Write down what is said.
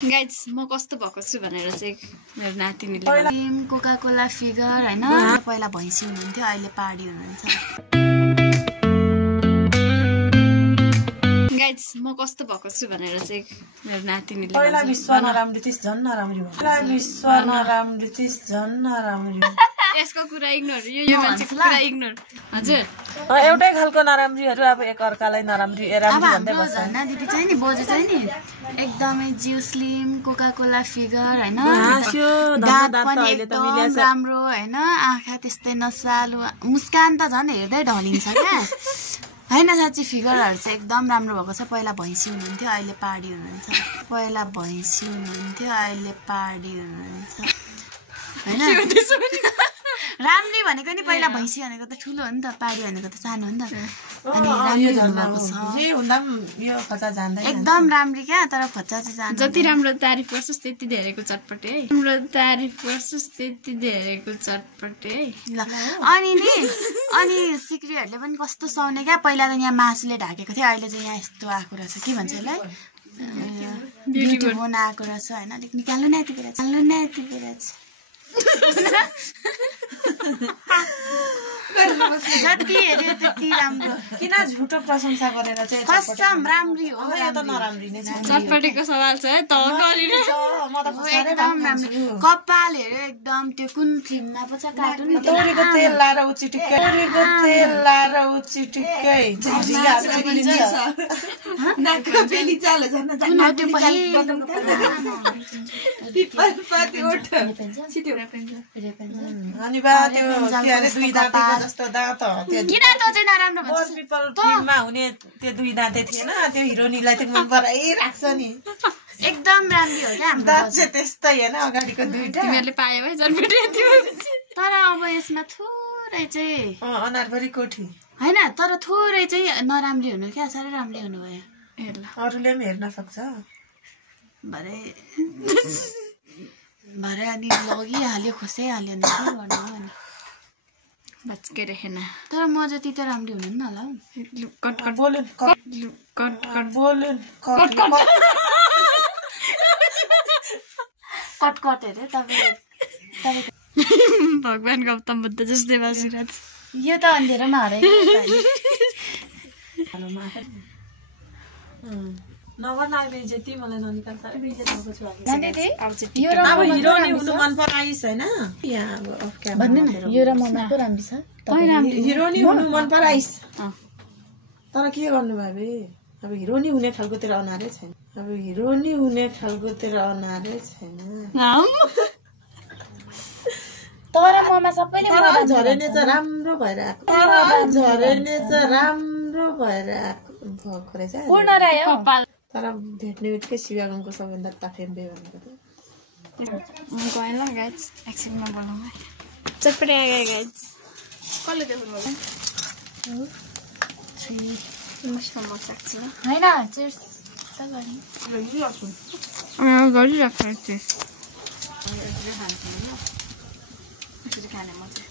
Guys म कस्तो भएको छु भनेर चाहिँ मेरो नातिनीले कोका कोला फिगर हैन पहिला भैँसी हुनुहुन्थ्यो अहिले पहाडी हुनुहुन्छ। गाइज म कस्तो भएको छु भनेर चाहिँ मेरो नातिनीले पहिला विश्व नराम्रो थिइस् झन् नराम्रो भयो। पहिला विश्व नराम्रो थिइस् झन् नराम्रो। यसको कुरा इग्नोर यो मान्छेको कुरा इग्नोर। हजुर एउटै खालको नराम्रीहरु अब एक अर्कालाई नराम्री राम्री भन्दै बस्छ। झन्ना दिदी चाहिँ नि बोजू चाहिँ नि एकदमै जिउ स्लिम कोका कोला फिगर हैन दाँत पनि एकदम राम्रो हैन आँखा त्यस्तै नसालु मुस्कान त झन् हेर्दै ढलिन्छ क्या हैन साच्चै फिगरहरु चाहिँ एकदम राम्रो भएको छ। पहिला भैँसी हुनुहुन्थ्यो अहिले पहाडी हुनुहुन्छ। पहिला भैँसी हुनुहुन्थ्यो अहिले पहाडी हुनुहुन्छ हैन राम्री भनेको नि पहिला भैँसी भनेको त ठुलो हो नि त पहाडी भनेको त सानो हो नि त अनि राम्रो हुनुभएको छ। जे हुँदा यो खचा जान्दैन एकदम राम्रो क्या तर खचा चाहिँ जान्छ। जति राम्रो तारिफ गर्छस् त्यति धेरैको चटपटे है। राम्रो तारिफ गर्छस् त्यति धेरैको चटपटे है। ल अनि नि अनि सिक्रीहरुले पनि कस्तो सुहाउने क्या पहिला त यहाँ मासुले ढाकेको थियो अहिले चाहिँ यहाँ यस्तो आएको रहेछ के भन्छ यसलाई ब्युटी बोन आएको रहेछ हैन अलिक निकाल्नु न यति बेला चाल्नु न यति बेला जति हेऱ्यो त्यति राम्रो किन झुटो प्रशंसा गरेर चाहिँ कसम राम्री हो यो त नराम्री नै छ। चटपटेको सवाल छ है त गरिनु म त एकदम राम्रो कपाल हेऱ्यो एकदम त्यो कुन फिल्ममा पो छ कार्टुन तोरीको तेल लाएर उचिटिक्कै तोरीको तेल लाएर उचिटिक्कै नाकको बेली चाल झन् त्यो पाती उठ छिटो अनि बा त्यो तिहारे दुई दाँतेको जस्तो दाँत त्यो किन त चाहिँ नराम्रो भन्छ पिपल फिल्ममा हुने त्यो दुई दाँते थिएन त्यो हिरोनीलाई त मन पराइराख्छ नि एकदम राम्रो हो क्या दाँत चाहिँ त्यस्तै हैन अगाडिको दुईटा तिमीहरुले पाए भए जन्मिटे थियो तर अब यसमा थोरै चाहिँ अनारभरि कोठी हैन तर थोरै चाहिँ नराम्री हुनु क्या सारै राम्रो हुनु भयो हेर्ला अरूले पनि हेर्न सक्छ भरे अनि लगिहाल्यो खोसाइहाल्यो नि के गर्नु हो अनि बचके रहेन तर म जति त राम्रो हुनु नि होला कट कट बोलुन कट कट बोलुन कट कट कट हेरे तपाईँ भगवान गौतम बुद्ध जस्तै बसिरहेछ यो त अन्धेरोमा हराइ नगर्न बेइज्जती मलाई ननिकाल्छ बेइज्जत भएको छु अब हिरोनी हुनु मन पराइस हैन यहाँ अब अफ क्यामेरा भन्नु न यो र ममा को राम्रो छ हिरोनी हुनु मन पराइस तर के गर्नु भयो बे अब हिरोनी हुने खालको तेरो अनारै छैन अब हिरोनी हुने खालको तेरो अनारै छैन तर ममा सबैले झरेने चाहिँ राम्रो भइरहेको झरेने चाहिँ राम्रो भइरहेको भएको रहेछ पूर्ण राय हो तर भेट्ने बित्तिकै शिवागङको सबैभन्दा ताफेम्बे भनेको त गएन ल गाइज एकछिनमा बोलाउँ है चटपटे आयो गाइज कसले देखाउनु होला 3 म सक्छु हैन चेयर्स त गरिराख्छु गरिराख्छु यसरी खाने म चाहिँ